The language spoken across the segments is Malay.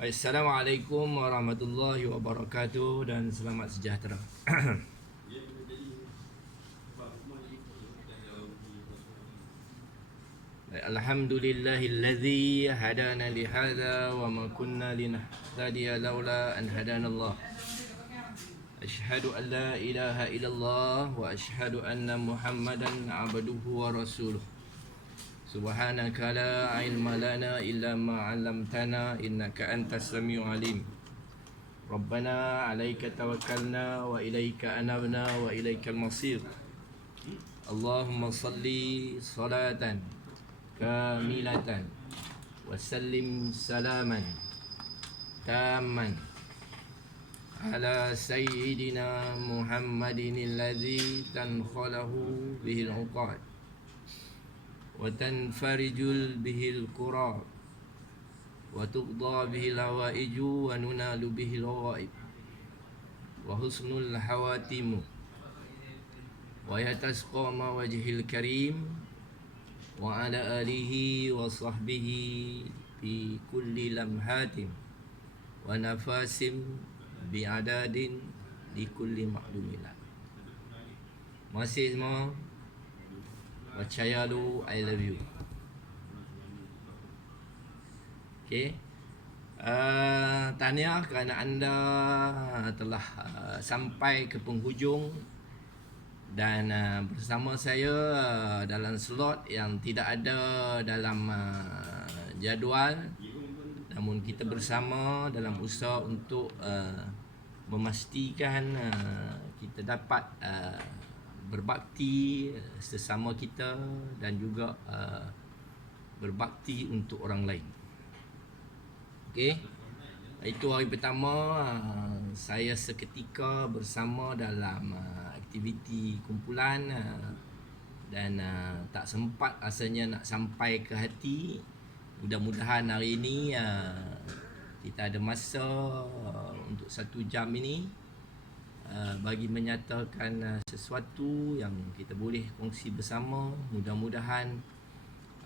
Assalamualaikum warahmatullahi wabarakatuh dan selamat sejahtera. Alhamdulillahillazi hadana lihada wa ma kunna linahtadiya laula an hadanallah. Ashhadu an la ilaha illallah wa ashhadu anna Muhammadan abduhu wa rasuluh. Subhanaka la ilma lana illa ma 'allamtana innaka antas samiul alim. Rabbana 'alaika tawakkalna wa ilaika anabna wa ilaikal masir. Allahumma salli salatan kamilatan wa sallim salaman tamman ala sayyidina Muhammadin alladhi tankhalahu bihil 'uqad وتنفرج به الكراب وتقضى به الهوائج وننال به الغائب وحسن الحواتم ويتسقام وجه الكريم وعلى آله وصحبه في كل لمحات ونفاس بعدد لكل معلوم له. Masih semua percaya lu, I love you. Okay. Tahniah kerana anda telah sampai ke penghujung dan bersama saya dalam slot yang tidak ada dalam jadual, namun kita bersama dalam usaha untuk memastikan kita dapat berbakti sesama kita dan juga berbakti untuk orang lain. Okey. Itu hari pertama saya seketika bersama dalam aktiviti kumpulan dan tak sempat rasanya nak sampai ke hati. Mudah-mudahan hari ini kita ada masa untuk 1 jam ini bagi menyatakan sesuatu yang kita boleh kongsi bersama. Mudah-mudahan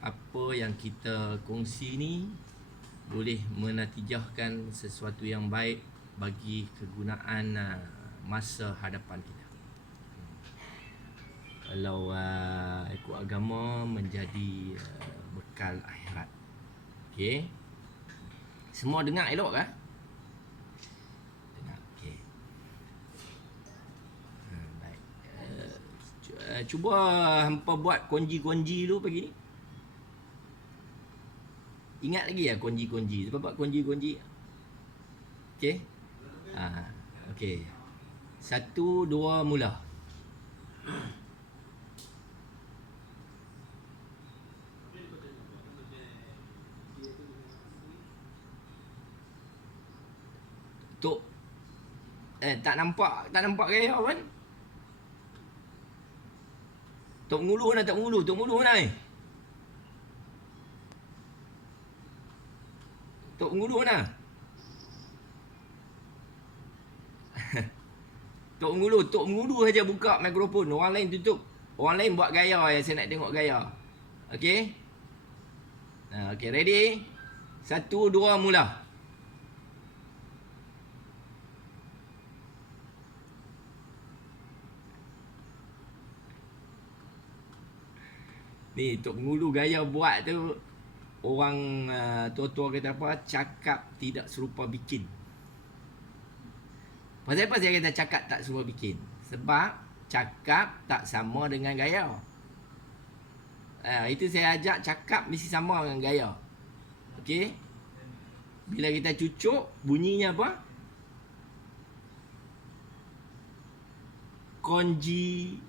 apa yang kita kongsi ni boleh menatijahkan sesuatu yang baik bagi kegunaan masa hadapan kita. Kalau ikut agama menjadi bekal akhirat. Okey. Semua dengar elok kan? Cuba hampa buat konji-konji dulu pagi ni. Ingat lagi ya konji-konji. Cuba buat konji-konji. Okey. Okey. 1, 2 mula. Tok tak nampak gaya kan? Tok Ngulu mana? Tok Ngulu mana ni? Tok Ngulu mana? Tok Ngulu saja buka mikrofon, orang lain tutup. Orang lain buat gaya ya, saya nak tengok gaya. Okey? Okey, ready? 1, 2 mula. Ni Tok Ngulu gaya buat tu, orang tua-tua kata apa, cakap tidak serupa bikin. Pasal apa saya kata cakap tak serupa bikin? Sebab cakap tak sama dengan gaya. Itu saya ajak cakap mesti sama dengan gaya. Okey? Bila kita cucuk, bunyinya apa? Konji.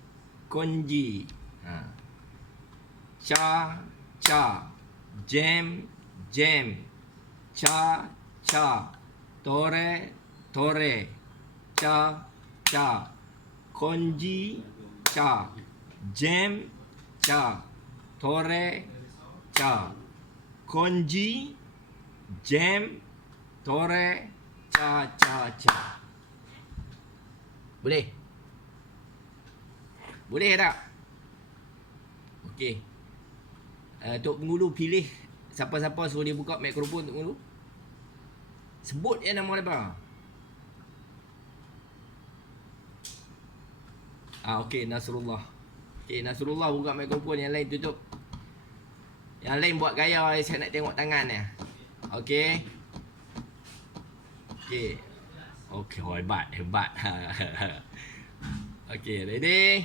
Cha, jam, cha, tore, cha, konji, cha, jam, cha, tore, cha, konji, jam, tore, cha. Boleh? Boleh tak? Okey. Tok Ngulu pilih siapa-siapa suruh dia buka mikrofon Tok Ngulu. Sebut je nama mereka. Okey, Nasrullah. Okey, Nasrullah buka mikrofon, yang lain tutup. Yang lain buat gaya, saya nak tengok tangan dia. Okey. Okey. Okey, hebat, hebat. Okey, ready?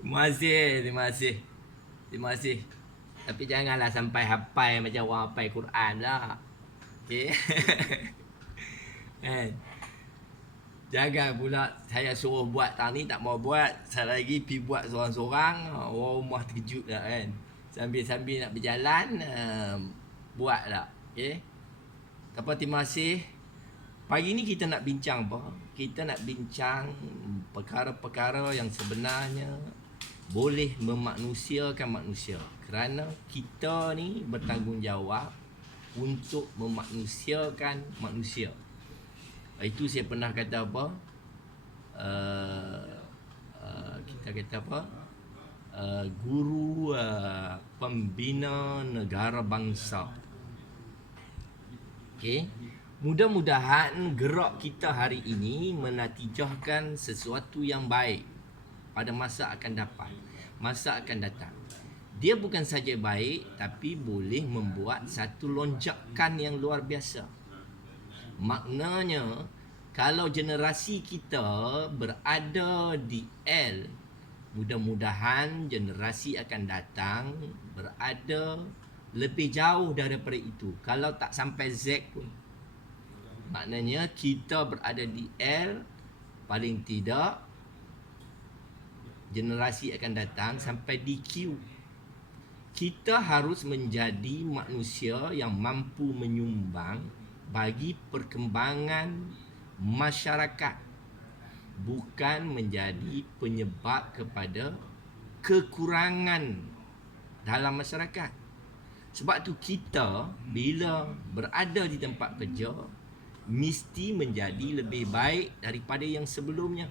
Terima kasih, terima kasih. Terima kasih. Tapi janganlah sampai hafal macam orang hafal Quran lah. Okey. Kan? Jangan pula saya suruh buat tahun ni tak mau buat. Saya lagi pergi buat seorang-seorang. Orang rumah terkejut lah kan. Sambil-sambil nak berjalan, buat lah. Okey. Tapi terima kasih. Pagi ni kita nak bincang apa? Kita nak bincang perkara-perkara yang sebenarnya boleh memanusiakan manusia. Kerana kita ni bertanggungjawab untuk memanusiakan manusia. Itu saya pernah kata apa? Kita kata apa? Guru pembina negara bangsa. Okey. Mudah-mudahan gerak kita hari ini menatijahkan sesuatu yang baik pada masa akan datang. Dia bukan saja baik, tapi boleh membuat satu lonjakan yang luar biasa. Maknanya, kalau generasi kita berada di L, mudah-mudahan generasi akan datang berada lebih jauh daripada itu. Kalau tak sampai Z pun. Maknanya kita berada di L, paling tidak generasi akan datang sampai di Q. Kita harus menjadi manusia yang mampu menyumbang bagi perkembangan masyarakat, bukan menjadi penyebab kepada kekurangan dalam masyarakat. Sebab tu kita bila berada di tempat kerja mesti menjadi lebih baik daripada yang sebelumnya.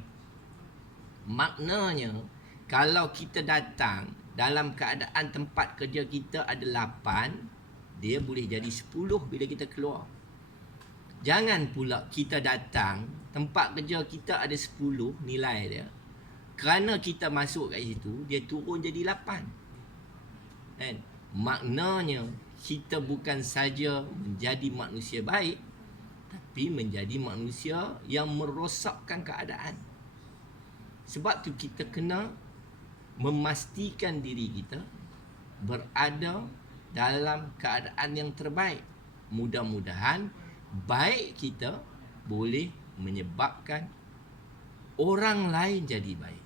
Maknanya, kalau kita datang dalam keadaan tempat kerja kita ada 8, dia boleh jadi 10 bila kita keluar. Jangan pula kita datang, tempat kerja kita ada 10 nilai dia. Kerana kita masuk kat situ, dia turun jadi 8. Kan? Maknanya, kita bukan saja menjadi manusia baik, tapi menjadi manusia yang merosakkan keadaan. Sebab tu kita kena memastikan diri kita berada dalam keadaan yang terbaik. Mudah-mudahan baik kita boleh menyebabkan orang lain jadi baik.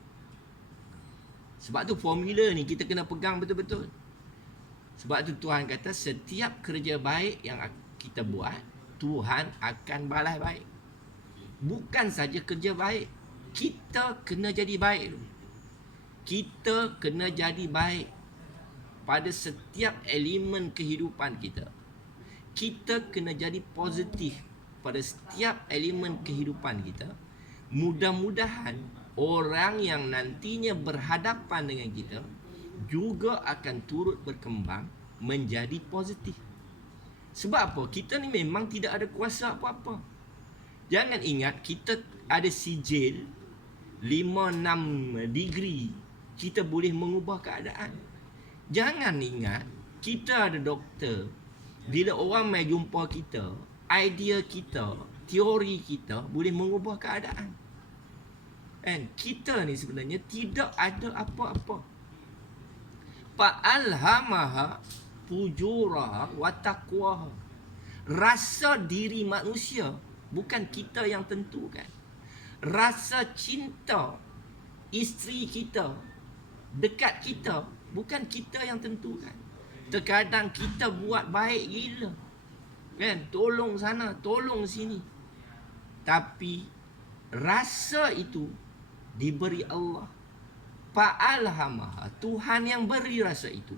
Sebab tu formula ni kita kena pegang betul-betul. Sebab tu Tuhan kata setiap kerja baik yang kita buat, Tuhan akan balas baik. Bukan saja kerja baik, kita kena jadi baik dulu. Kita kena jadi baik pada setiap elemen kehidupan kita. Kita kena jadi positif pada setiap elemen kehidupan kita. Mudah-mudahan orang yang nantinya berhadapan dengan kita juga akan turut berkembang menjadi positif. Sebab apa? Kita ni memang tidak ada kuasa apa-apa. Jangan ingat kita ada sijil 5-6 degree, kita boleh mengubah keadaan. Jangan ingat kita ada doktor. Bila orang mai jumpa kita, idea kita, teori kita boleh mengubah keadaan. And kita ni sebenarnya tidak ada apa-apa. Fa'alhamaha fujuraha wa taqwaha. Rasa diri manusia bukan kita yang tentukan. Rasa cinta isteri kita, dekat kita, bukan kita yang tentukan. Terkadang kita buat baik gila, kan? Tolong sana, tolong sini. Tapi rasa itu diberi Allah. Fa'alhamaha, Tuhan yang beri rasa itu.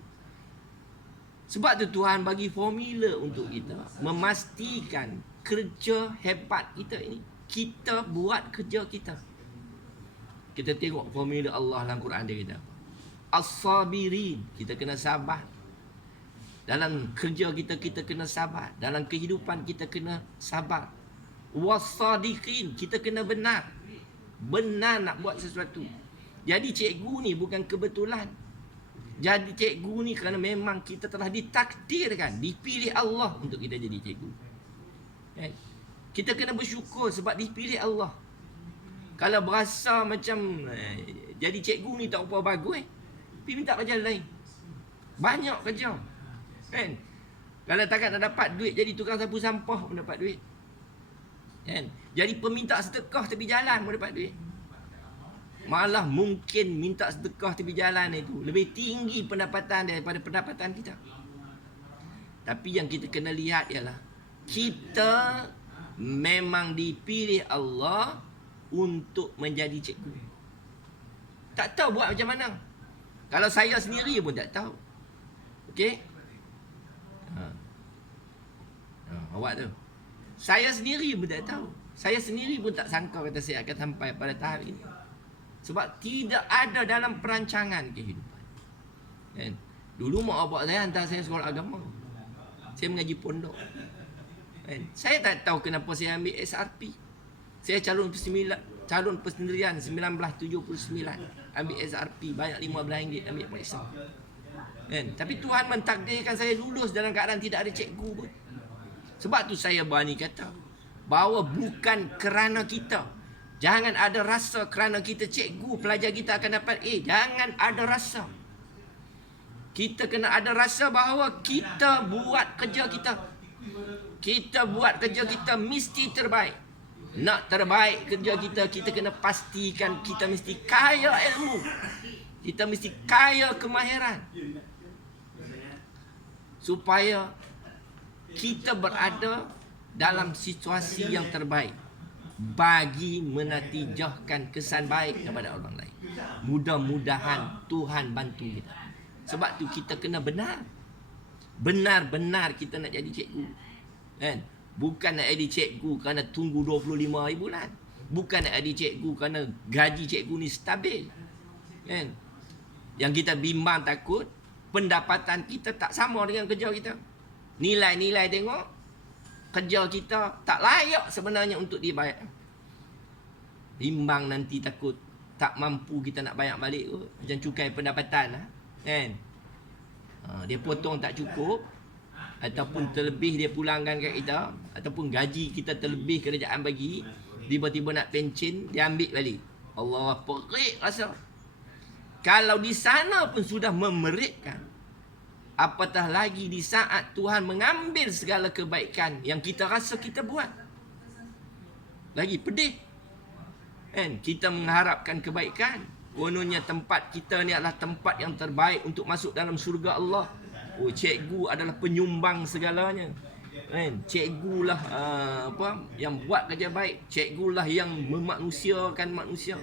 Sebab tu Tuhan bagi formula untuk kita, memastikan kerja hebat kita ini, kita buat kerja kita. Kita tengok formula Allah dalam Quran, dia kata As-sabirin, kita kena sabar. Dalam kerja kita, kita kena sabar. Dalam kehidupan kita kena sabar. Was-sadiqin, kita kena benar. Benar nak buat sesuatu. Jadi cikgu ni bukan kebetulan. Jadi cikgu ni kerana memang kita telah ditakdirkan, dipilih Allah untuk kita jadi cikgu. Kita kena bersyukur sebab dipilih Allah. Kalau berasa macam jadi cikgu ni tak apa bagus, pergi minta kerja lain. Banyak kerja, kan? Kalau takkan nak dapat duit jadi tukang sapu sampah pun dapat duit, kan? Jadi peminta sedekah tepi jalan pun dapat duit. Malah mungkin minta sedekah tepi jalan itu lebih tinggi pendapatan daripada pendapatan kita. Tapi yang kita kena lihat ialah kita memang dipilih Allah untuk menjadi cikgu. Tak tahu buat macam mana. Kalau saya sendiri pun tak tahu. Okey? Awak tu. Saya sendiri pun tak tahu. Saya sendiri pun tak sangka kata saya akan sampai pada tahap ini. Sebab tidak ada dalam perancangan kehidupan. Kan? Dulu mak bapak saya hantar saya sekolah agama. Saya mengaji pondok. Kan? Saya tak tahu kenapa saya ambil SRP. Saya calon persendirian 1979. Ambil SRP, banyak RM15 ambil periksa. Kan? Tapi Tuhan mentakdirkan saya lulus dalam keadaan tidak ada cikgu pun. Sebab tu saya berani kata bahawa bukan kerana kita. Jangan ada rasa kerana kita cikgu, pelajar kita akan dapat A. Jangan ada rasa. Kita kena ada rasa bahawa kita buat kerja kita. Kita buat kerja kita mesti terbaik. Nak terbaik kerja kita, kita kena pastikan kita mesti kaya ilmu. Kita mesti kaya kemahiran. Supaya kita berada dalam situasi yang terbaik bagi menatijahkan kesan baik kepada orang lain. Mudah-mudahan Tuhan bantu kita. Sebab tu kita kena benar. Benar-benar kita nak jadi cikgu. Kan? Bukan nak jadi cikgu kerana tunggu 25 hari bulan. Bukan nak jadi cikgu kerana gaji cikgu ni stabil. Kan? Yang kita bimbang takut pendapatan kita tak sama dengan kerja kita. Nilai-nilai tengok kerja kita tak layak sebenarnya untuk dibayar. Bimbang nanti takut tak mampu kita nak bayar balik kot. Macam cukai pendapatan lah. Kan? Dia potong tak cukup, ataupun terlebih dia pulangkan kat kita, ataupun gaji kita terlebih kerajaan bagi, tiba-tiba nak pencen, dia ambil balik. Allah, perik rasa. Kalau di sana pun sudah memeritkan, apatah lagi di saat Tuhan mengambil segala kebaikan yang kita rasa kita buat. Lagi pedih. Kan? Kita mengharapkan kebaikan. Kononnya tempat kita ni adalah tempat yang terbaik untuk masuk dalam syurga Allah. Oh, cikgu adalah penyumbang segalanya. Kan? Cikgulah yang buat kerja baik. Cikgulah yang memanusiakan manusia.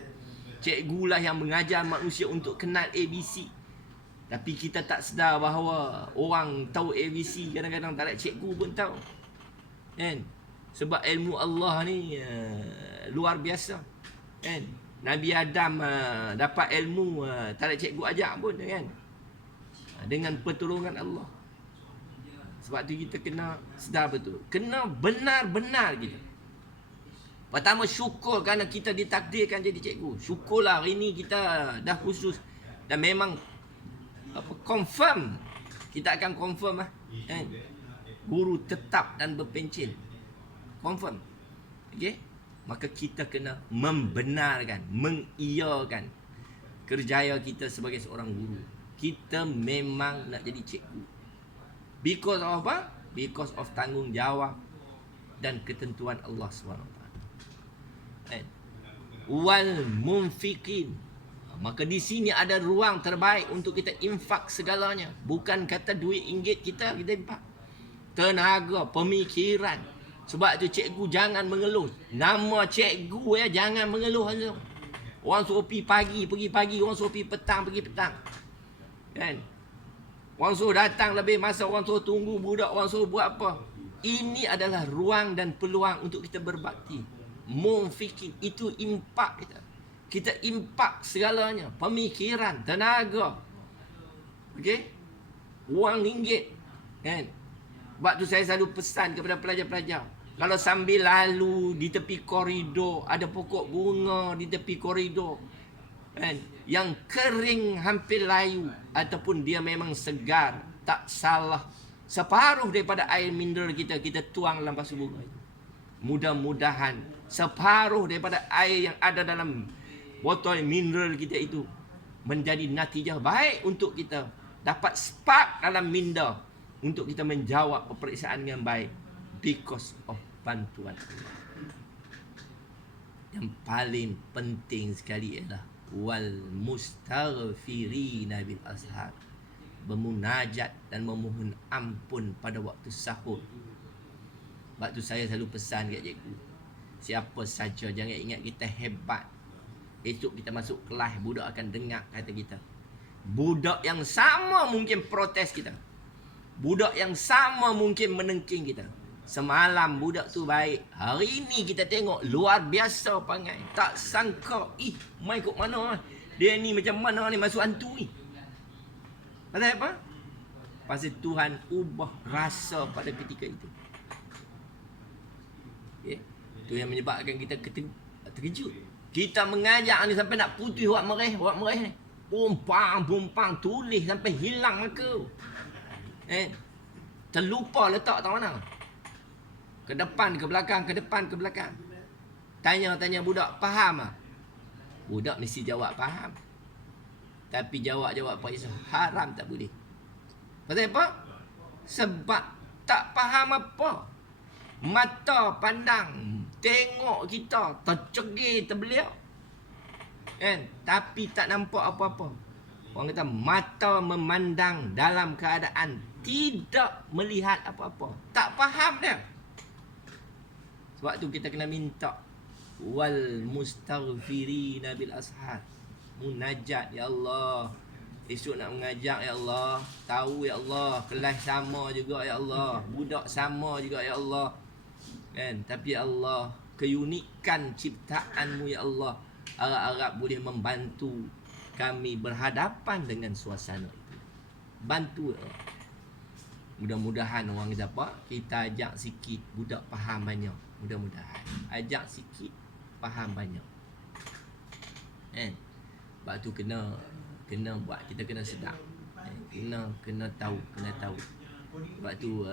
Cikgulah yang mengajar manusia untuk kenal ABC. Tapi kita tak sedar bahawa orang tahu ABC kadang-kadang tak ada cikgu pun tahu. Kan? Sebab ilmu Allah ni luar biasa. Kan? Nabi Adam dapat ilmu tak ada cikgu ajak pun, kan? Dengan pertolongan Allah. Sebab tu kita kena sedar betul. Kena benar-benar kita. Pertama, syukur kerana kita ditakdirkan jadi cikgu. Syukurlah hari ni kita dah khusus. Dan memang confirm. Kita akan confirm lah. Kan? Guru tetap dan berpencen. Confirm. Okay? Maka kita kena membenarkan, mengiyakan kerjaya kita sebagai seorang guru. Kita memang nak jadi cikgu. Because of apa? Because of tanggungjawab dan ketentuan Allah SWT. Wal munfiqin. Maka di sini ada ruang terbaik untuk kita infak segalanya. Bukan kata duit ringgit kita infak. Tenaga, pemikiran. Sebab tu cikgu jangan mengeluh. Nama cikgu jangan mengeluh. Orang suruh pergi pagi. Orang suruh pergi petang. Kan? Orang suruh datang lebih masa. Orang suruh tunggu budak. Orang suruh buat apa. Ini adalah ruang dan peluang untuk kita berbakti. Memfikir. Itu impak kita. Kita impak segalanya. Pemikiran, tenaga. Okey? Wang ringgit. Kan? Sebab tu saya selalu pesan kepada pelajar-pelajar. Kalau sambil lalu di tepi koridor, ada pokok bunga di tepi koridor. Kan? Yang kering hampir layu. Ataupun dia memang segar. Tak salah. Separuh daripada air mineral kita tuang dalam basuh bunga. Mudah-mudahan separuh daripada air yang ada dalam botol mineral kita itu menjadi natijah baik untuk kita. Dapat spark dalam minda untuk kita menjawab peperiksaan dengan baik. Because of bantuan Allah. Yang paling penting sekali ialah wal mustaghfirina bil ashar. Bermunajat dan memohon ampun pada waktu sahur. Sebab tu saya selalu pesan kat cikgu. Siapa saja jangan ingat kita hebat. Esok kita masuk kelas, budak akan dengar kata kita. Budak yang sama mungkin protes kita. Budak yang sama mungkin menengking kita. Semalam budak tu baik. Hari ini kita tengok luar biasa pangai. Tak sangka. Mai kok mana? Dia ni macam mana ni masuk hantu ni? Pasal apa? Pasal Tuhan ubah rasa pada ketika itu. Okay? Itu yang menyebabkan kita terkejut. Kita mengajak ni sampai nak putih buat mereh ni. Bumpang, tulis sampai hilang maka. Terlupa letak tak mana. Ke depan, ke belakang. Tanya budak, faham tak? Budak mesti jawab faham. Tapi jawab Faizal, haram tak boleh. Pasal apa? Sebab tak faham apa. Mata pandang, tengok kita, tercegir, terbeliak. Kan? Tapi tak nampak apa-apa. Orang kata mata memandang dalam keadaan tidak melihat apa-apa. Tak faham dia. Sebab tu kita kena minta wal mustaghfirina bil ashar. Munajat, ya Allah. Esok nak mengajak, ya Allah. Tahu, ya Allah. Kelas sama juga, ya Allah. Budak sama juga, ya Allah. Kan? Tapi ya Allah, keunikan ciptaanmu, ya Allah. Harap-harap boleh membantu kami berhadapan dengan suasana itu. Bantu, ya Allah. Mudah-mudahan orang kata apa? Kita ajak sikit, budak faham banyak. Mudah-mudahan. Ajak sikit, faham banyak. Kan? Sebab tu kena buat, kita kena sedar. Kena tahu. Sebab tu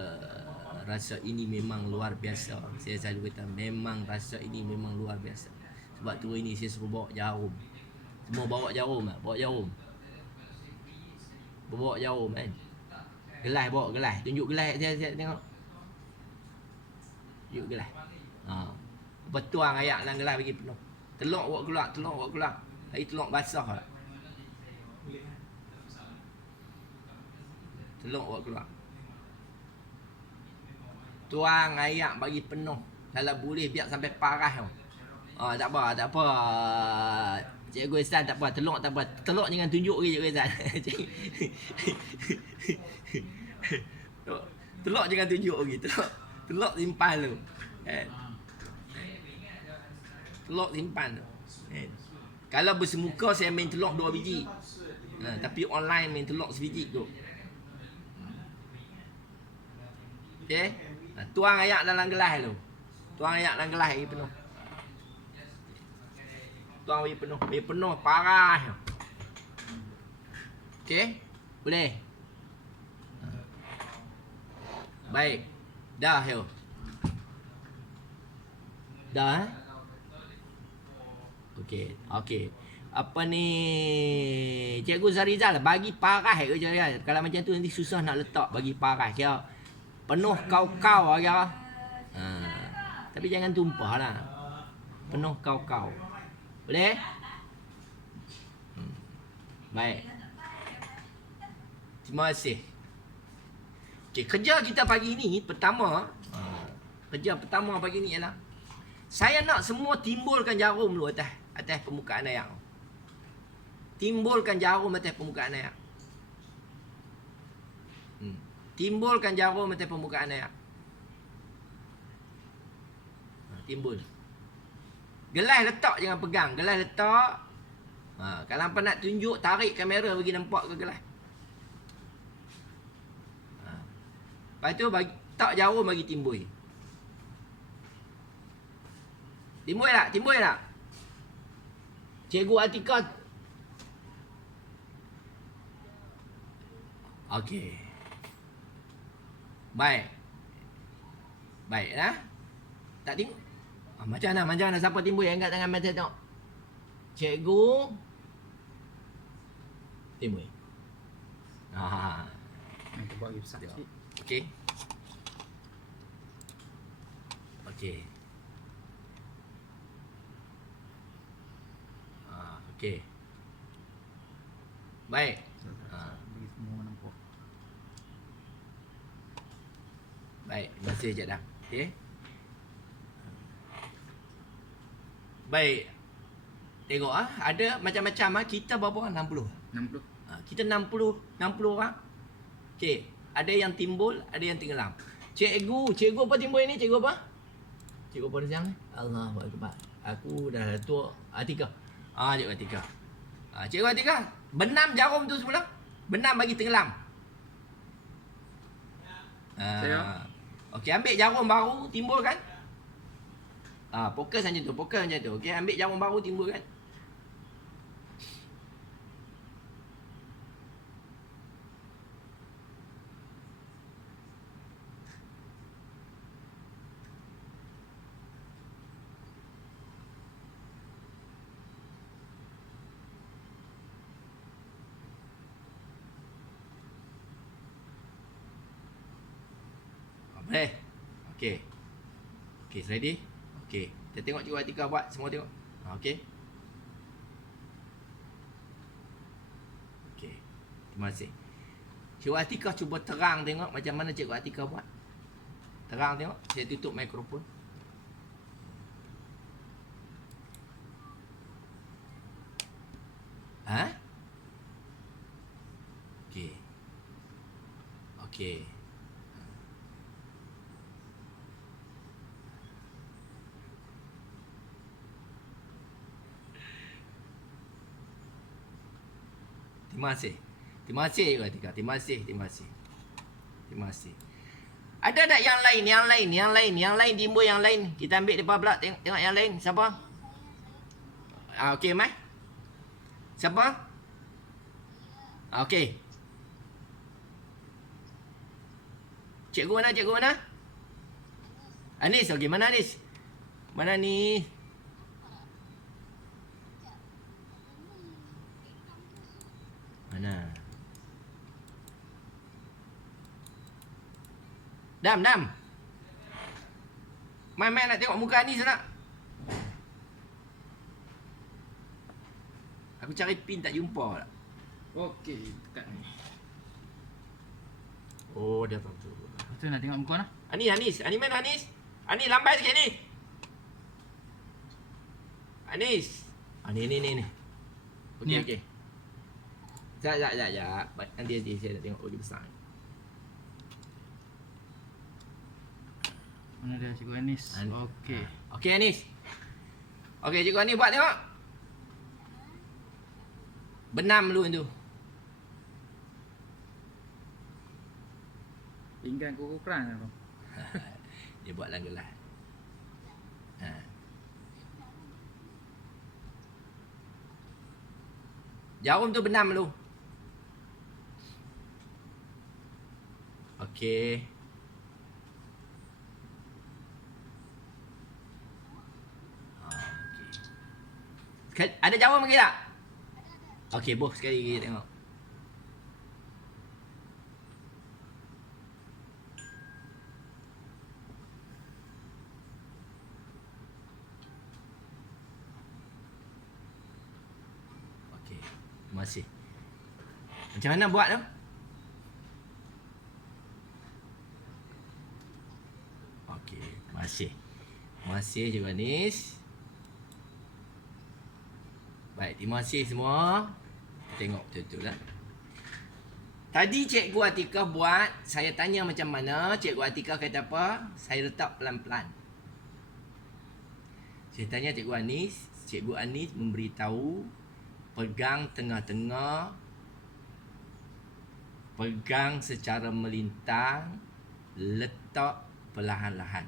rasa ini memang luar biasa. Saya selalu kata memang rasa ini memang luar biasa. Sebab tu ini saya suruh bawa jarum. Semua bawa jarum tak? Bawa jarum kan. Bawa gelas. Tunjuk gelas saya tengok. Tunjuk gelas. Tuang ayak dalam gelas bagi penuh. Telok bawa keluar. Hari telok basah tak? Telok bawa keluar. Tuang ayak bagi penuh. Kalau boleh biar sampai parah. Tak apa. Cikgu Ihsan tak apa. Telok tak apa. Telok jangan tunjuk lagi Cikgu Ihsan. Telok jangan tunjuk lagi. Telok simpan tu. Telok simpan tu. Kalau bersemuka saya main telok 2 biji. Tapi online main telok sebiji tu. Okey. Tuang ayak dalam gelas tu. Tuang ayak dalam gelas lagi penuh. Tuang bagi penuh. Bagi penuh parah. Okey? Boleh? Baik. Dah yo. Dah Okey. Apa ni? Cikgu Zarizal bagi parah ke Zarizal? Kalau macam tu nanti susah nak letak bagi parah. Kira penuh kau-kau kira. Tapi jangan tumpah lah. Penuh kau-kau. Boleh? Baik. Terima kasih. Okey, kerja kita pagi ni pertama, kerja pertama pagi ni ialah saya nak semua timbulkan jarum dulu atas permukaan air. Timbulkan jarum atas permukaan air. Timbulkan jarum atas permukaan air. Timbul. Gelas letak, jangan pegang. Gelas letak. Kalau hampa nak tunjuk, tarik kamera bagi nampak ke gelas. Lepas tu tak jarum bagi timbul. Timbul tak? Timbul tak? Cikgu Atika. Okey. Baik. Baik lah. Tak tengok. Macam mana siapa timbul yang angkat tangan mata tengok. Cikgu. Timbul. Kita buat lagi besar sikit. Okey. Okey. Okey. Baik. Bagi semua nampak. Baik, terima kasih Cik Dam. Okey. Baik. Tengok ada macam-macam kita berapa orang? 60. 60. Kita 60 orang. Okey, ada yang timbul, ada yang tenggelam. Cikgu apa timbul ini? Cikgu apa? Cikgu apa siang ni? Allahu akbar. Aku dah tua. Atika. Cikgu Atika. Cikgu Atika, benam jarum tu semula. Benam bagi tenggelam. Saya. Okey, ambil jarum baru, timbul kan? Fokus macam tu, Okey, ambil jarum baru, timbul kan? Okey. Okey, ready? Okey. Kita tengok Cikgu Atika buat, semua tengok. Okey. Okey. Terima kasih. Cikgu Atika cuba terang tengok macam mana Cikgu Atika buat. Terang tengok. Saya tutup mikrofon. Okey. Okey. Terima kasih. Terima kasih Cikgu Atika. Terima kasih. Ada tak yang lain timbul yang lain. Kita ambil depan pula tengok yang lain. Siapa? Okey, Mai. Siapa? Okey. Cikgu mana? Anis, okey. Mana Anis? Mana ni? Mana? Dam. Mai nak tengok muka Anis tak? Aku cari pin tak jumpa tak? Okey, dekat ni. Oh, dia tahu tu. Tu nak tengok muka nak? Anis. Mana Anis? Anis lambai sikit ni. Anis. Ni. Okey. Sekejap. Nanti saya nak tengok lagi besar. Mana dia Cikgu Anis? Okey. Okey Anis. Okey Cikgu Anis buat tengok. Benam dulu tu. Pinggan kuku keran tu. Dia buat lagu lah. Jarum tu benam dulu. Okey. Ada jarum lagi tak? Okey, boh sekali lagi tengok. Okey, terima kasih. Macam mana buat tu? Okey, terima kasih. Terima kasih Cikgu Anis. Baik, terima kasih semua. Tengok betul-betul lah. Tadi Cikgu Atikah buat, saya tanya macam mana, Cikgu Atikah kata apa? Saya letak pelan-pelan. Saya tanya Cikgu Anis memberitahu pegang tengah-tengah, pegang secara melintang, letak perlahan-lahan.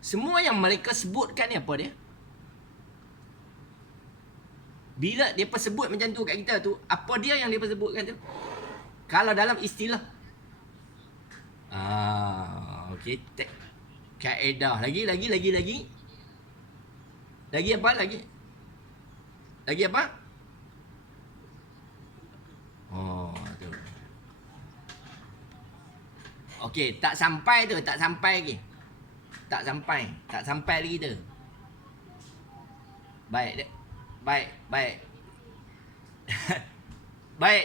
Semua yang mereka sebutkan ni apa dia? Bila dia sebut macam tu kat kita tu, apa dia yang dia sebutkan tu? Kalau dalam istilah okey, kaedah. Lagi apa? Lagi apa? Oh, tu. Okey, tak sampai lagi. Tak sampai lagi tu. Baik. Baik,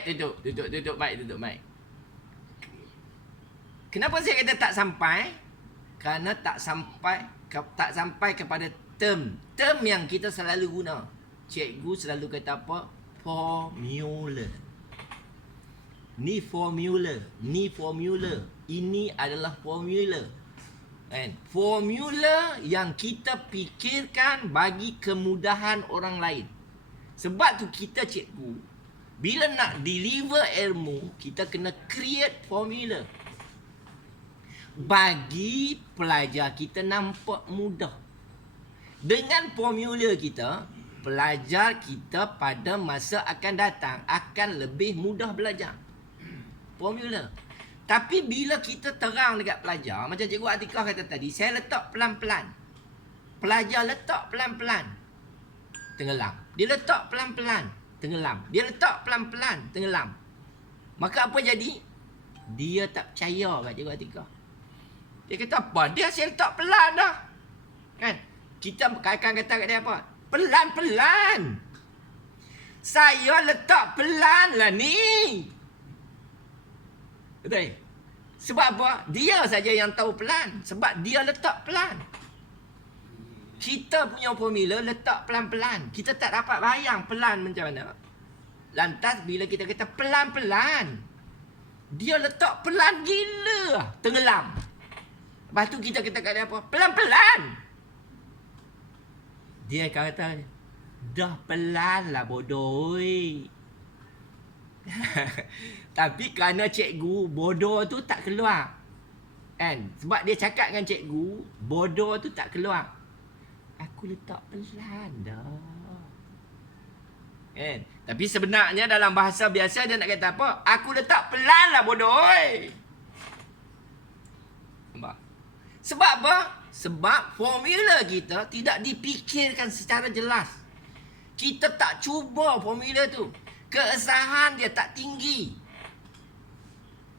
tutup baik. Kenapa saya kata tak sampai? Kerana tak sampai kepada term yang kita selalu guna. Cikgu selalu kata apa? Formula. Ni formula. Ini adalah formula. Kan? Formula yang kita fikirkan bagi kemudahan orang lain. Sebab tu kita cikgu, bila nak deliver ilmu, kita kena create formula. Bagi pelajar kita nampak mudah. Dengan formula kita, pelajar kita pada masa akan datang akan lebih mudah belajar. Formula. Tapi bila kita terang dekat pelajar, macam Cikgu Atikah kata tadi, saya letak pelan-pelan. Pelajar letak pelan-pelan, tenggelam. Dia letak pelan-pelan, tenggelam. Dia letak pelan-pelan, tenggelam. Maka apa jadi? Dia tak percaya kat Cikgu Atikah. Dia kata apa? Dia saya letak pelan dah. Kan? Kita akan kata kat dia apa? Pelan-pelan. Saya letak pelan lah ni. Betul? Sebab apa? Dia saja yang tahu pelan. Sebab dia letak pelan. Kita punya formula letak pelan-pelan. Kita tak dapat bayang pelan macam mana. Lantas bila kita kata pelan-pelan, dia letak pelan gila. Tenggelam. Lepas tu kita kata kat dia apa? Pelan-pelan. Dia akan kata, dah pelan lah bodoh. Tapi kerana cikgu, bodoh tu tak keluar. Kan? Sebab dia cakap dengan cikgu, bodoh tu tak keluar. Aku letak pelan dah. Kan? Tapi sebenarnya dalam bahasa biasa dia nak kata apa? Aku letak pelan lah bodoh. Sebab apa? Sebab formula kita tidak dipikirkan secara jelas. Kita tak cuba formula tu. Keesahan dia tak tinggi.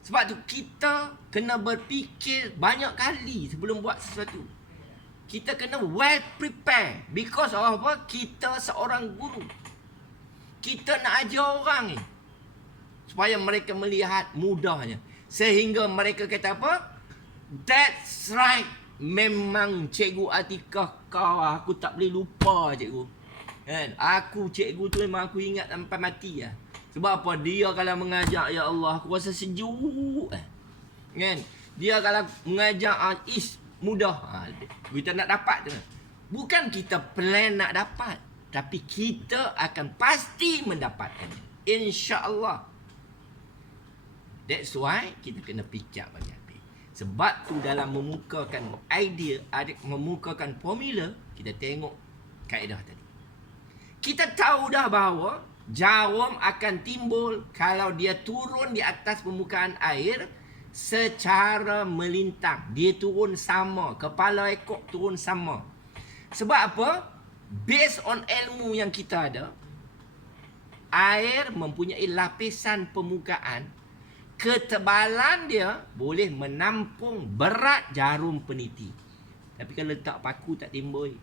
Sebab tu kita kena berfikir banyak kali sebelum buat sesuatu. Kita kena well prepare. Because of apa? Kita seorang guru. Kita nak ajar orang ni. Supaya mereka melihat mudahnya. Sehingga mereka kata apa? That's right. Memang Cikgu Atikah kau. Aku tak boleh lupa cikgu. Kan? Aku cikgu tu memang aku ingat sampai mati lah. Sebab apa? Dia kalau mengajar, ya Allah, aku rasa sejuk. Kan? Dia kalau mengajar mudah. Kita nak dapat tu. Bukan kita plan nak dapat, tapi kita akan pasti mendapatkannya. InsyaAllah. That's why kita kena fikir banyak. Sebab tu dalam memukakan idea, memukakan formula, kita tengok kaedah tadi. Kita tahu dah bahawa jarum akan timbul kalau dia turun di atas permukaan air secara melintang. Dia turun sama, kepala ekor turun sama. Sebab apa? Based on ilmu yang kita ada, air mempunyai lapisan permukaan. Ketebalan dia boleh menampung berat jarum peniti. Tapi kalau letak paku tak timbul.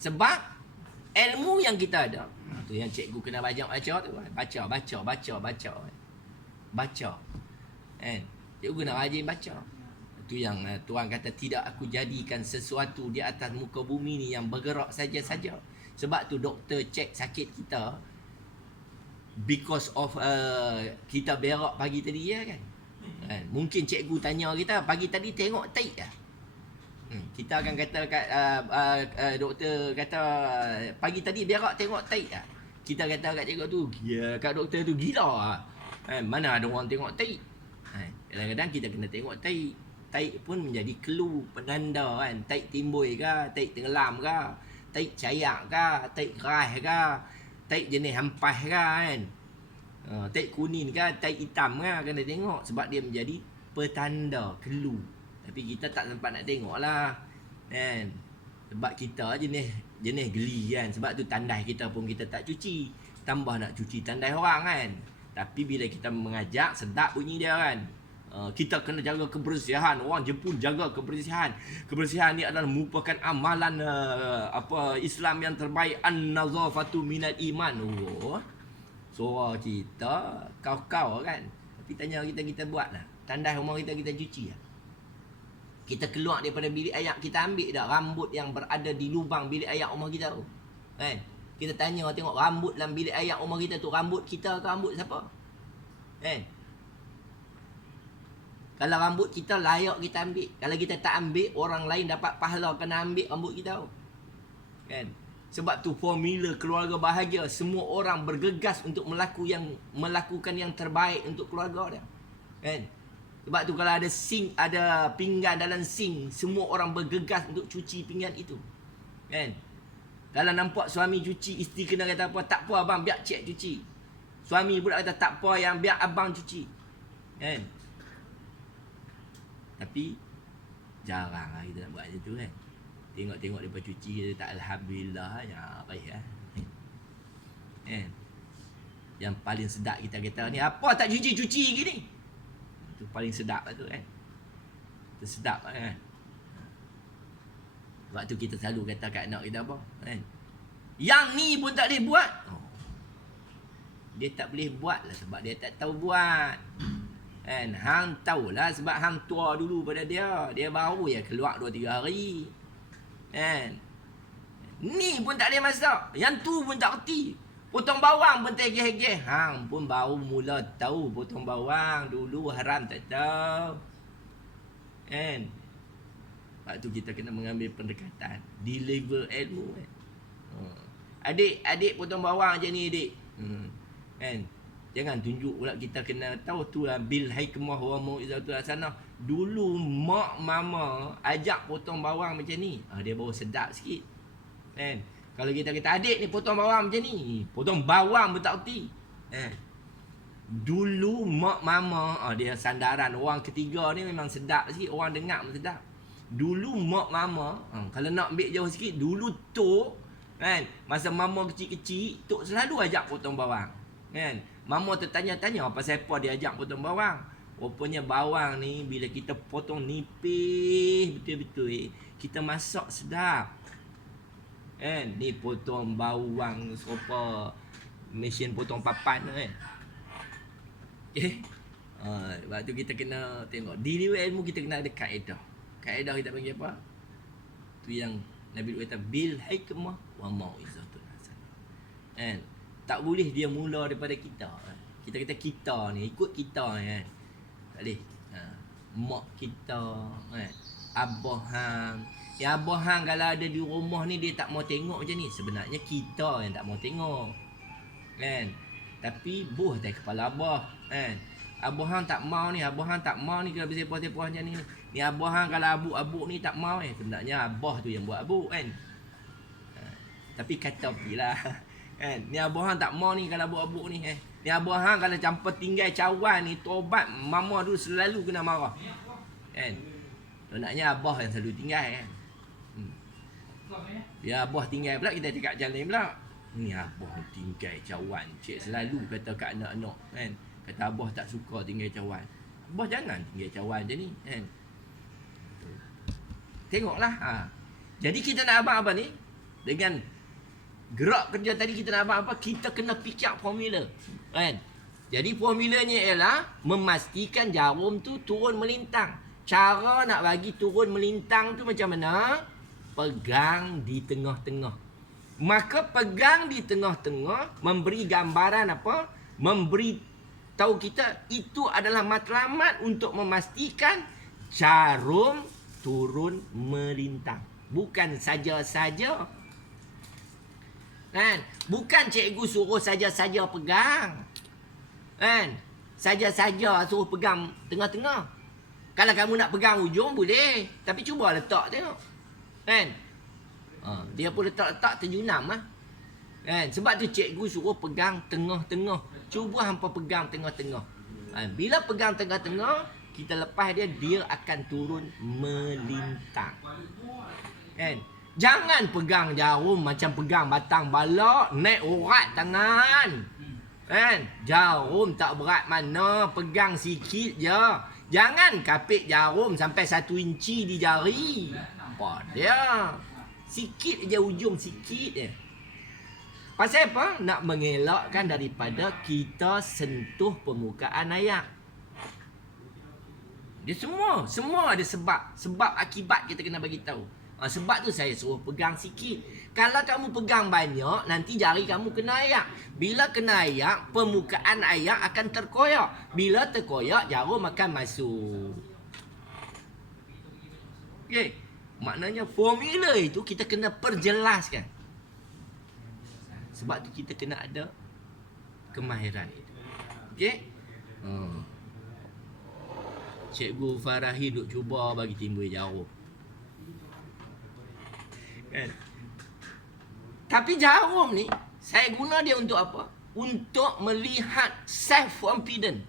Sebab ilmu yang kita ada. Tu yang cikgu kena banyak baca tu. Baca. Kan? Cikgu kena rajin baca. Tu yang Tuhan kata tidak aku jadikan sesuatu di atas muka bumi ni yang bergerak saja-saja. Sebab tu doktor cek sakit kita because of kita berak pagi tadi ya kan. Mungkin cikgu tanya kita pagi tadi tengok taik dah. Kita akan kata doktor kata pagi tadi berak tengok taik dah. Kita kata kat cikgu tu, ya kat doktor tu gila ah. Mana ada orang tengok taik. Kadang-kadang kita kena tengok taik. Taik pun menjadi clue, penanda kan. Taik timbul ke, taik tenggelam ke, taik cayak ke, taik keras ke, taik jenis hampas ke kan. Taik kuning ke, taik hitam ke, kena tengok sebab dia menjadi petanda, clue. Tapi kita tak sempat nak tengok lah kan. Sebab kita jenis geli kan. Sebab tu tandai kita pun kita tak cuci. Tambah nak cuci tandai orang kan. Tapi bila kita mengajak, sedap bunyi dia kan. Kita kena jaga kebersihan. Orang Jepun jaga kebersihan. Kebersihan ni adalah merupakan amalan Islam yang terbaik. An-nazafatu minal iman. Suara kita kau-kau kan. Tapi tanya kita buat lah. Tandai rumah kita cuci lah. Kita keluar daripada bilik air, kita ambil dah rambut yang berada di lubang bilik air rumah kita tu. Kan? Kita tanya tengok rambut dalam bilik air rumah kita tu, rambut kita ke rambut siapa? Kan? Kalau rambut kita layak kita ambil. Kalau kita tak ambil, orang lain dapat pahala kena ambil rambut kita tu. Kan? Sebab tu formula keluarga bahagia, semua orang bergegas untuk melakukan yang terbaik untuk keluarga dia. Kan? Sebab tu kalau ada sink, ada pinggan dalam sink, semua orang bergegas untuk cuci pinggan itu. Kan? Kalau nampak suami cuci, isteri kena kata apa? Tak apa abang, biar cik cuci. Suami pula kata tak apa yang biar abang cuci. Kan? Tapi jarang lah kita nak buat macam tu kan. Tengok-tengok dia cuci, kita tak alhamdulillah ya baik lah. Kan? Yang paling sedap kita kata ni, apa tak cuci-cuci gini? Itu paling sedap lah tu kan. Itu sedap lah kan. Waktu kita selalu kata kat anak kita apa kan? Yang ni pun tak boleh buat. Dia tak boleh buat lah sebab dia tak tahu buat. Kan? Hang tahulah sebab hang tua dulu pada dia. Dia baru ya keluar 2-3 hari. Kan? Ni pun tak boleh masak. Yang tu pun tak reti. Potong bawang pun tegeh-tegeh. Hang pun baru mula tahu potong bawang. Dulu haram tak tahu. Kan? Waktu kita kena mengambil pendekatan. Deliver ilmu kan. Adik potong bawang je ni adik. Kan? Jangan tunjuk pula kita kena tahu tu lah bil hikmah wa mau'izatul hasanah. Dulu mak mama ajak potong bawang macam ni. Dia baru sedap sikit. Kan? Kalau kita kata adik ni potong bawang macam ni, potong bawang pun tak reti. Dulu mak mama dia sandaran orang ketiga ni memang sedap sikit, orang dengar pun sedap. Dulu mak mama kalau nak ambil jauh sikit, dulu tok kan, masa mama kecil-kecil tok selalu ajak potong bawang. Kan? Mama tertanya-tanya pasal apa dia ajak potong bawang. Rupanya bawang ni bila kita potong nipis betul-betul, kita masak sedap. Kan? Ni potong bawang serupa mesin potong papan kan. Waktu kita kena tengok di ilmu kita kena ada kaedah. Kaedah kita panggil apa? Tu yang Nabi kata bil hikmah wa mau'izatul hasanah. Kan? Tak boleh dia mula daripada kita. Kita kata kita ni, ikut kita ni kan. Tak boleh. Mak kita kan. Abah hang. Ya abah hang kalau ada di rumah ni dia tak mau tengok macam ni. Sebenarnya kita yang tak mau tengok. Kan? Tapi buh atas kepala abah. Kan? Abah hang tak mau ni, abah hang tak mau ni kalau bersepah-sepah macam ni. Ni abah hang kalau abuk-abuk ni tak mau sebenarnya abah tu yang buat abuk kan. Tapi kata pilah. Kan? Ni abah hang tak mau ni kalau abuk-abuk ni Ni abah hang kalau campur tinggal cawan ni tobat mama dulu selalu kena marah. Kan? Sebenarnya abah yang selalu tinggal kan. Ya abah tinggal pula kita cakap macam lain pula. Ni abah tinggal cawan. Cik selalu kata kat anak-anak kan. Kata abah tak suka tinggal cawan. Abah jangan tinggal cawan macam ni kan. Tengoklah Jadi kita nak abang apa ni? Dengan gerak kerja tadi kita nak buat apa? Kita kena fikir formula. Kan? Jadi formulanya ialah memastikan jarum tu turun melintang. Cara nak bagi turun melintang tu macam mana? Pegang di tengah-tengah. Maka pegang di tengah-tengah memberi gambaran apa? Memberi tahu kita itu adalah matlamat untuk memastikan jarum turun melintang. Bukan saja-saja. Kan? Bukan cikgu suruh saja-saja pegang. Kan? Saja-saja suruh pegang tengah-tengah. Kalau kamu nak pegang ujung boleh, tapi cuba letak tengok. Kan? Dia pun letak-letak terjunam lah. Kan? Sebab tu cikgu suruh pegang tengah-tengah. Cuba hampa pegang tengah-tengah. Bila pegang tengah-tengah, kita lepas dia akan turun melintang. Kan? Jangan pegang jarum macam pegang batang balak, naik urat tangan. Kan? Jarum tak berat mana, pegang sikit je. Jangan kapit jarum sampai 1 inci di jari. Apa dia? Sikit je ujung, sikit je. Pasal apa? Nak mengelakkan daripada kita sentuh permukaan air. Dia semua ada sebab akibat kita kena bagi tahu. Sebab tu saya suruh pegang sikit. Kalau kamu pegang banyak, nanti jari kamu kena air. Bila kena air, permukaan air akan terkoyak. Bila terkoyak, jarum akan masuk. Okey. Maknanya formula itu kita kena perjelaskan. Sebab tu kita kena ada kemahiran itu. Okey? Cikgu Farahi duk cuba bagi timbul jarum. Kan? Tapi jarum ni saya guna dia untuk apa? Untuk melihat self confident.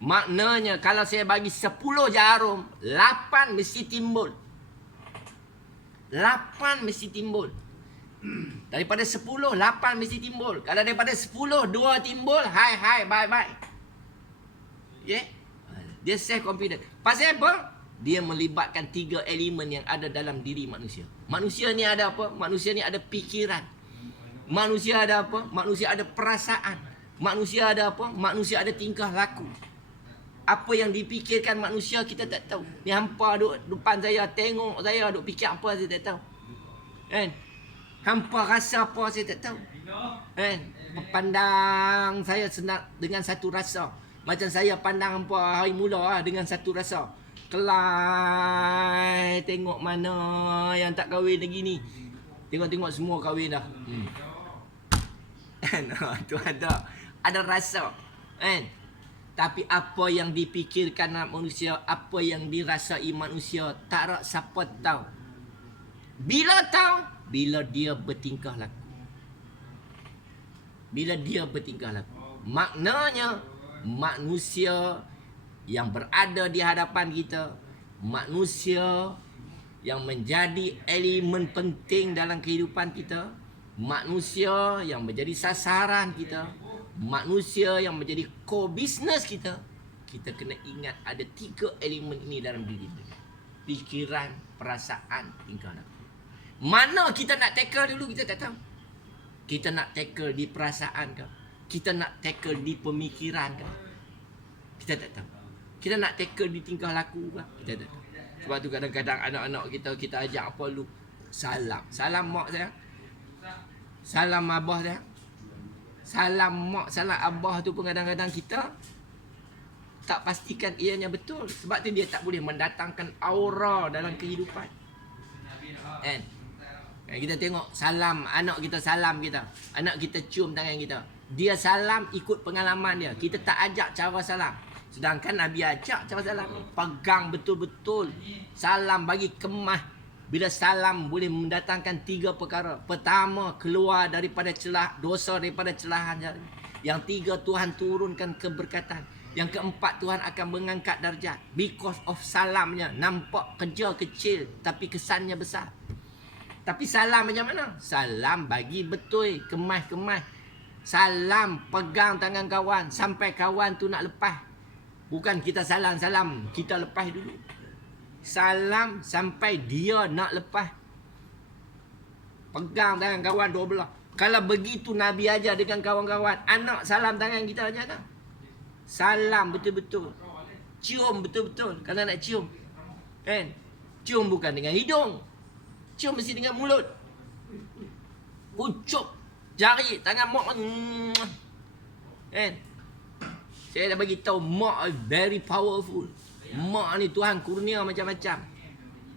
Maknanya kalau saya bagi 10 jarum, 8 mesti timbul. 8 mesti timbul. Daripada 10, 8 mesti timbul. Kalau daripada 10, 2 timbul, hai bye. Okay? Dia self confident. Pasal apa? Dia melibatkan 3 elemen yang ada dalam diri manusia. Manusia ni ada apa? Manusia ni ada pikiran. Manusia ada apa? Manusia ada perasaan. Manusia ada apa? Manusia ada tingkah laku. Apa yang dipikirkan manusia kita tak tahu. Ni hampa duduk depan saya, tengok saya duduk fikir apa saya tak tahu. Kan? Hampa rasa apa saya tak tahu. Kan? Pandang saya senang dengan satu rasa. Macam saya pandang hampa hari mula dengan satu rasa. Kelai, tengok mana yang tak kahwin lagi ni. Tengok-tengok semua kahwin dah. Tu ada rasa. Kan? Tapi apa yang dipikirkan manusia, apa yang dirasai manusia, tak ada siapa tahu. Bila tahu? Bila dia bertingkah laku. Bila dia bertingkah laku. Maknanya manusia yang berada di hadapan kita, manusia yang menjadi elemen penting dalam kehidupan kita, manusia yang menjadi sasaran kita, manusia yang menjadi core business kita, kita kena ingat ada 3 elemen ini dalam diri kita. Fikiran, perasaan, tingkah laku. Mana kita nak tackle dulu kita tak tahu. Kita nak tackle di perasaan ke? Kita nak tackle di pemikiran ke? Kita tak tahu. Kita nak tackle di tingkah laku ke? Kita tak tahu. Sebab tu kadang-kadang anak-anak kita ajak apa dulu? Salam. Salam mak saya. Salam abah saya. Salam mak, salam abah tu pun kadang-kadang kita tak pastikan ianya betul. Sebab tu dia tak boleh mendatangkan aura dalam kehidupan. Kan? Kita tengok salam, anak kita salam kita. Anak kita cium tangan kita. Dia salam ikut pengalaman dia. Kita tak ajak cara salam. Sedangkan Nabi ajak cara salam. Pegang betul-betul. Salam bagi kemah. Bila salam boleh mendatangkan 3 perkara. Pertama, keluar daripada celah, dosa daripada celahan jari. Yang 3, Tuhan turunkan keberkatan. Yang keempat, Tuhan akan mengangkat darjat. Because of salamnya. Nampak kerja kecil tapi kesannya besar. Tapi salam macam mana? Salam bagi betul. Kemas-kemas. Salam pegang tangan kawan sampai kawan tu nak lepas. Bukan kita salam-salam, kita lepas dulu. Salam sampai dia nak lepas. Pegang tangan kawan 2 belah. Kalau begitu Nabi ajar dengan kawan-kawan, anak salam tangan kita aja kan. Salam betul-betul. Cium betul-betul kalau nak cium. Kan? Cium bukan dengan hidung. Cium mesti dengan mulut. Ucup jari tangan mak. Kan? Saya dah bagi tahu mak very powerful. Mak ni Tuhan kurnia macam-macam.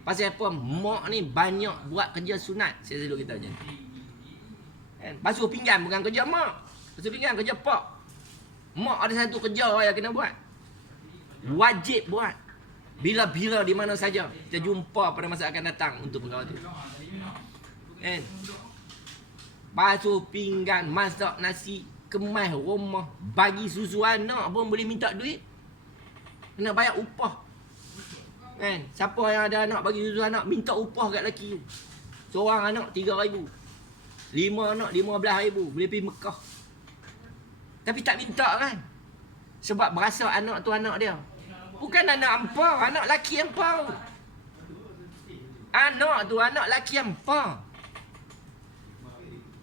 Pasal apa? Mak ni banyak buat kerja sunat. Saya selalu kata macam tu. Kan? Basuh pinggan bukan kerja mak. Basuh pinggan kerja pak. Mak ada satu kerja yang kena buat. Wajib buat. Bila-bila di mana saja. Kita jumpa pada masa akan datang untuk perkara tu. Kan? Basuh pinggan, masak nasi, kemas rumah, bagi susu anak pun boleh minta duit. Kena bayar upah. Kan? Siapa yang ada anak bagi susu anak, minta upah kat lelaki tu. Seorang anak 3,000. 5 anak 15,000. Boleh pergi Mekah. Tapi tak minta kan? Sebab berasa anak tu anak dia. Bukan anak ampau, anak laki ampau. Anak tu anak laki ampau.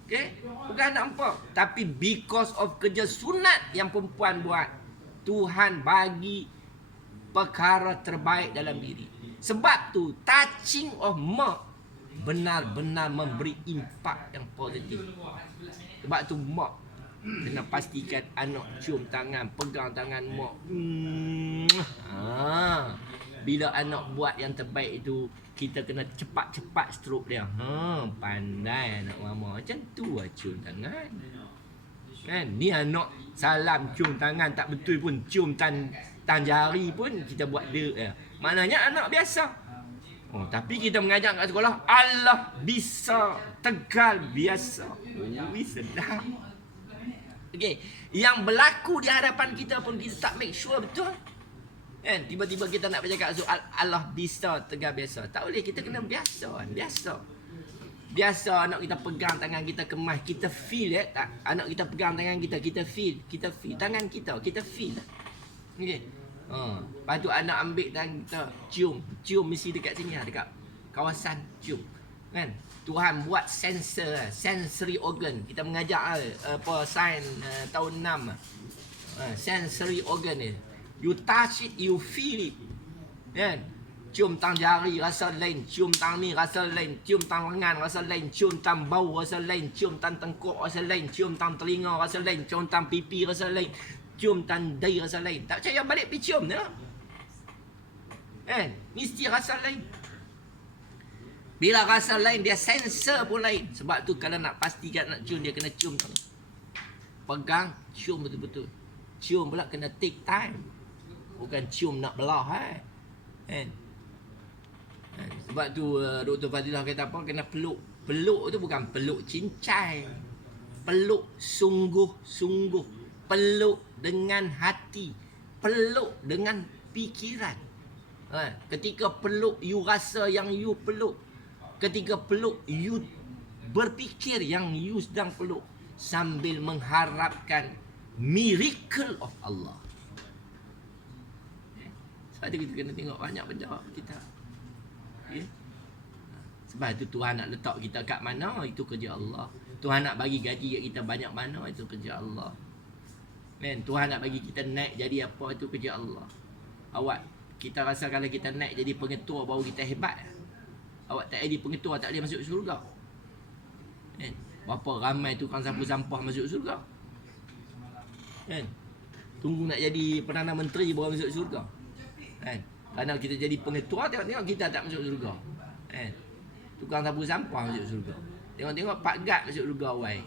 Okay? Bukan anak ampau. Tapi because of kerja sunat yang perempuan buat, Tuhan bagi perkara terbaik dalam diri. Sebab tu touching of mak benar-benar memberi impak yang positif. Sebab tu mak kena pastikan anak cium tangan, pegang tangan mak. Bila anak buat yang terbaik itu, kita kena cepat-cepat stroke dia. Pandai anak mama. Macam tu lah cium tangan. Kan? Ni anak salam cium tangan tak betul pun, cium tan jari pun kita buat dia. Maknanya anak biasa. Tapi kita mengajar kat sekolah, Allah bisa, Tegal biasa. Sedap. Okay. Yang berlaku di hadapan kita pun kita tak make sure betul. Kan? Tiba-tiba kita nak bercakap soal Allah bisa, Tegal biasa. Tak boleh, kita kena biasa. Biasa anak kita pegang tangan kita kemas, kita feel tak? Anak kita pegang tangan kita feel. Tangan kita feel. Okay. Lepas tu anak ambil dan kita cium mesti dekat sini lah, dekat kawasan cium. Kan? Tuhan buat sensor, sensory organ. Kita mengajar apa sains tahun 6. Sensory organ ni. You touch it, you feel it. Kan? Cium tang jari rasa lain, cium tang ni rasa lain, cium tang lengan rasa lain, cium tang bau rasa lain, cium tang tengkuk rasa lain, cium tang telinga rasa lain, cium tang pipi rasa lain, cium tandai rasa lain. Tak percaya balik pergi cium dia. Kan? Mesti rasa lain. Bila rasa lain, dia sensor pun lain. Sebab tu kalau nak pastikan nak cium, dia kena cium tu. Pegang, cium betul-betul. Cium pula kena take time. Bukan cium nak belah. Kan? Sebab tu Dr. Fadilah kata apa? Kena peluk. Peluk tu bukan peluk cincai. Peluk sungguh-sungguh. Peluk dengan hati. Peluk dengan pikiran. Ketika peluk, you rasa yang you peluk. Ketika peluk, you berfikir yang you sedang peluk. Sambil mengharapkan miracle of Allah. Sebab tu kita kena tengok banyak benda kita. Okay? Sebab tu Tuhan nak letak kita kat mana, itu kerja Allah. Tuhan nak bagi gaji kat kita banyak mana, itu kerja Allah. Tuhan nak bagi kita naik jadi apa, itu kerja Allah. Awak, kita rasa kalau kita naik jadi pengetua baru kita hebat. Awak tak jadi pengetua tak boleh masuk syurga. Berapa ramai tukang sapu sampah masuk syurga. Tunggu nak jadi Perdana Menteri baru masuk syurga. Kerana kita jadi pengetua, tengok-tengok kita tak masuk syurga. Tukang sapu sampah masuk syurga. Tengok-tengok Pak Gad masuk syurga awal.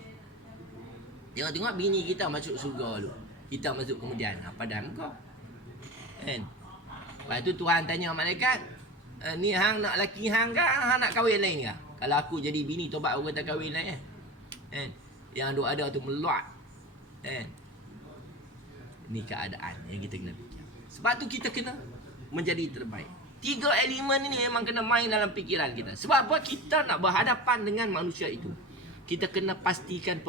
Tengok-tengok bini kita masuk syurga dulu. Kita masuk kemudian. Padahal kau. Lepas tu Tuhan tanya malaikat, ni hang nak laki hang ke, hang nak kahwin lain ke? Kalau aku jadi bini tobat aku kata kahwin lain. Yang duk ada tu meluat. Ni keadaan yang kita kena fikir. Sebab tu kita kena menjadi terbaik. 3 elemen ini memang kena main dalam fikiran kita. Sebab apa? Kita nak berhadapan dengan manusia itu. Kita kena pastikan pemikiran